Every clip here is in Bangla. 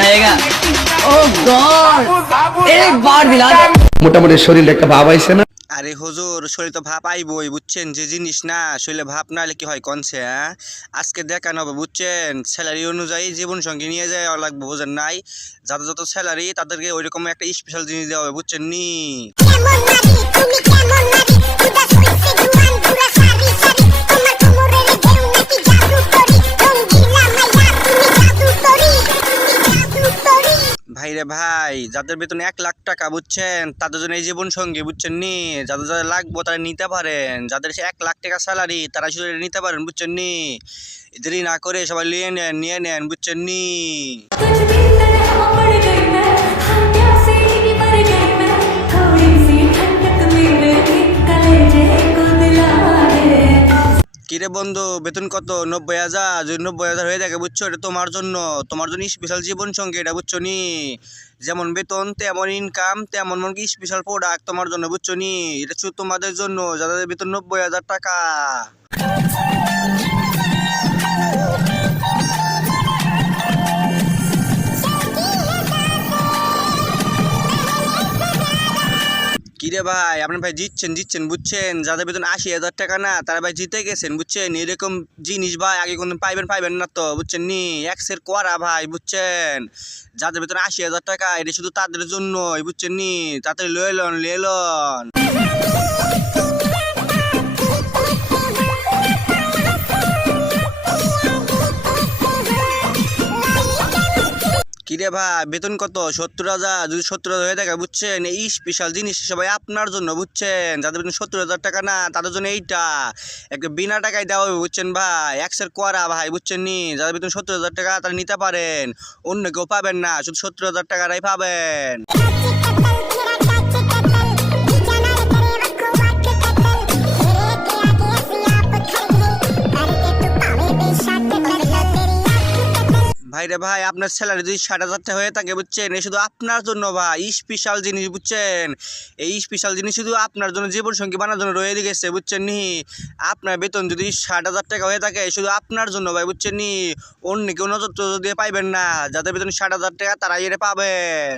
जाएगा। ओह गॉड, एक बार दिला दे। মোটামুটি শরীরে একটা ভাব আইছে না? আরে হুজুর, শরীর তো ভাপ আইবই, বুঝছেন? যে জিনিস না শরীরে ভাপ না হলে কি হয় কনছে? হ্যাঁ, আজকে দেখানো হবে, বুঝছেন? স্যালারি অনুযায়ী জীবন সঙ্গী নিয়ে যায় লাগবে, বুঝেন নাই? যাদের যত স্যালারি তাদেরকে ওইরকম একটা স্পেশাল জিনিস দেওয়া হবে, বুঝছেন নি? ভাই রে ভাই, যাদের বেতন 1,00,000 টাকা, বুঝছেন? তাদের জন্য এই জীবন সঙ্গী, বুঝছেন নি? যাদের যাদের লাগবো তারা নিতে পারেন। যাদের 1,00,000 টাকা স্যালারি তারা শুধু এটা নিতে পারেন, বুঝছেন নি? দেরি না করে সবাই নিয়ে নেন, বুঝছেন নি? কিরে বন্ধু, বেতন কত? 90,000। যদি 90,000 হয়ে থাকে, বুঝছো, এটা তোমার জন্য স্পেশাল জীবন সঙ্গী, এটা বুঝছো নি? যেমন বেতন তেমন ইনকাম, তেমন মনে স্পেশাল প্রোডাক্ট তোমার জন্য, বুঝছো নি? এটা শুধু তোমাদের জন্য যাদের বেতন 90,000 টাকা। কিরে ভাই, আপনার ভাই জিতছেন, বুঝছেন? যাদের বেতন 80,000 টাকা না, তারা ভাই জিতে গেছেন, বুঝছেন? এরকম জিনিস ভাই আগে কোনো পাইবেন না তো, বুঝছেন নি? এক্সের করা ভাই, বুঝছেন? যাদের বেতন 80,000 টাকা, এটা শুধু তাদের জন্যই, বুঝছেন নি? তাড়াতাড়ি লিয়ে লন। কিরে ভাই, বেতন কত? 70,000। যদি 70,000 হয়ে থাকে, বুঝছেন, এই স্পেশাল জিনিস সবাই আপনার জন্য, বুঝছেন? যাদের বেতন 70,000 টাকা না, তাদের জন্য এইটা একটা বিনা টাকায় দেওয়া হবে, বুঝছেন ভাই? এক্সের করা ভাই, বুঝছেন নি? যাদের বেতন 70,000 টাকা তারা নিতে পারেন, অন্য কেউ পাবেন না, শুধু 70,000 টাকারাই পাবেন। ভাই রে ভাই, আপনার স্যালারি যদি 60,000 টাকা হয়ে থাকে, বুঝছেন, এই শুধু আপনার জন্য ভাই স্পেশাল জিনিস, বুঝছেন? এই স্পেশাল জিনিস শুধু আপনার জন্য জীবন সঙ্গী বানার জন্য রয়ে গেছে, বুঝছেন নি? আপনার বেতন যদি 60,000 টাকা হয়ে থাকে, শুধু আপনার জন্য ভাই, বুঝছেন নি? অন্য কেউ নজর দিয়ে পাইবেন না। যাদের বেতন 60,000 টাকা তারাই এটা পাবেন।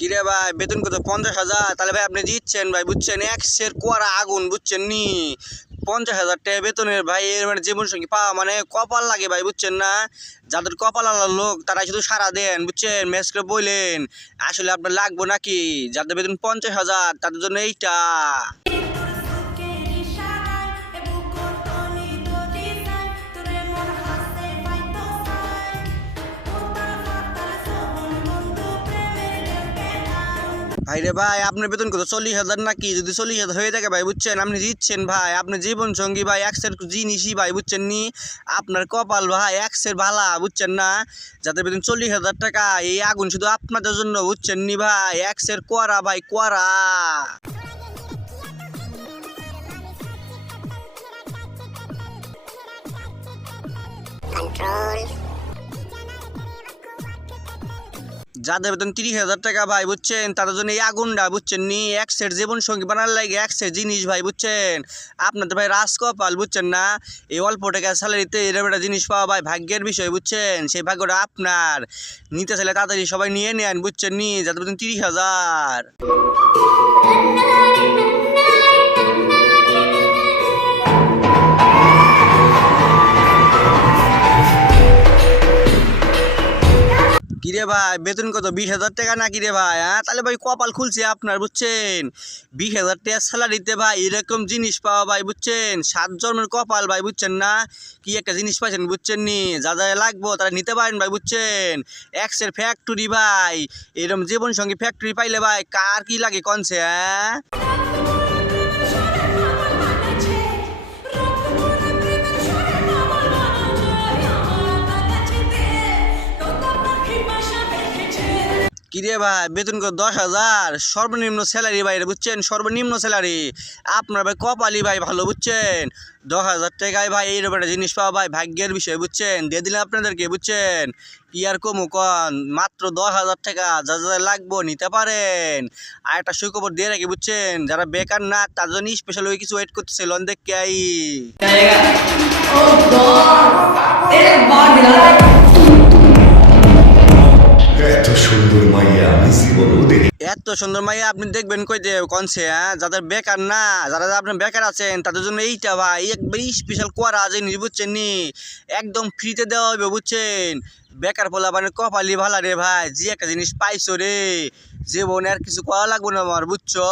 কিরে ভাই, বেতন কত? 50,000। তাহলে ভাই আপনি জিতছেন ভাই, বুঝছেন? এক্সের কোয়ারা আগুন, বুঝছেন নি? 50,000 টাকা বেতনের ভাই এর মানে জীবন সঙ্গী পাওয়া মানে কপাল লাগে ভাই, বুঝছেন না? যাদের কপাল আলার লোক তারা শুধু সারা দেন, বুঝছেন? মেস করে বললেন আসলে আপনার লাগবো নাকি? যাদের বেতন 50,000 তাদের জন্য এইটা। ভাই রে ভাই, আপনার বেতন কত? 40,000 নাকি? যদি 40,000 হয়ে থাকে ভাই, বুঝছেন, আপনি জিতছেন ভাই। আপনার জীবন সঙ্গী ভাই এক্সের জিনিসই ভাই, বুঝছেন নি? আপনার কপাল ভাই এক্সের ভালা, বুঝছেন না? যাদের বেতন 40,000 টাকা, এই আগুন শুধু আপনাদের জন্য, বুঝছেন নি ভাই? এক্সের কোয়ারা ভাই, কোয়ারা। যাদের বেতন 30,000 টাকা ভাই, বুঝছেন, তাদের জন্য এই আগুনটা, বুঝছেন নি? এক্সের জীবন সঙ্গী বানার লাগে এক্সের জিনিস ভাই, বুঝছেন? আপনাদের ভাই রাজকপাল, বুঝছেন না? এই অল্প টাকা স্যালারিতে এরকম একটা জিনিস পাওয়া ভাই ভাগ্যের বিষয়, বুঝছেন? সেই ভাগ্যটা আপনার। নিতে চাইলে তাড়াতাড়ি সবাই নিয়ে নেন, বুঝছেন নি? যাদের বেতন 30,000। কিরে ভাই, বেতন কত? 20,000 টাকা নাকি রে ভাই? হ্যাঁ, তাহলে ভাই কপাল খুলছে আপনার, বুঝছেন? 20,000 টাকা স্যালারিতে ভাই এরকম জিনিস পাওয়া ভাই, বুঝছেন? 7 জন্মের কপাল ভাই, বুঝছেন না? কি একটা জিনিস পাইছেন, বুঝছেন নি? যা যা লাগবো তারা নিতে পারেন ভাই, বুঝছেন? এক্সের ফ্যাক্টরি ভাই, এরকম জীবন সঙ্গী ফ্যাক্টরি পাইলে ভাই কার কি লাগে কনছে? হ্যাঁ, কিরে ভাই বেতন কত 10,000 সর্বনিম্ন স্যালারি ভাই, বুঝছেন, সর্বনিম্ন স্যালারি। আপনার ভাই কপালই ভাই ভালো, বুঝছেন। 10,000 টাকায় ভাই এইরকম একটা জিনিস পাওয়া ভাই ভাগ্যের বিষয়, বুঝছেন। দিয়ে দিলাম আপনাদেরকে, বুঝছেন। কি আর কমু কন, মাত্র 10,000 টাকা, যা যা লাগবো নিতে পারেন। আর একটা সুখবর দিয়ে রাখি, বুঝছেন, যারা বেকার না তার জন্য স্পেশাল ওই কিছু ওয়েট করতেছে, লোন দেখে আই। Oh God! एक बार दिला दे। এত সুন্দর মাইয়া আমি জীবনেও দেখি। এত সুন্দর মাইয়া আপনি দেখবেন কইতে কনছে, হ্যাঁ। যাদের বেকার না, যারা আপনি বেকার আছেন তাদের জন্য এইটা ভাই একবার স্পেশাল করা জিনিস, বুঝছেন নি। একদম ফ্রিতে দেওয়া হবে, বুঝছেন। বেকার পোলা মানে কপালি ভালা রে ভাই, যে একটা জিনিস পাইছো রে, জীবনে আর কিছু করা লাগবো না আমার, বুঝছো।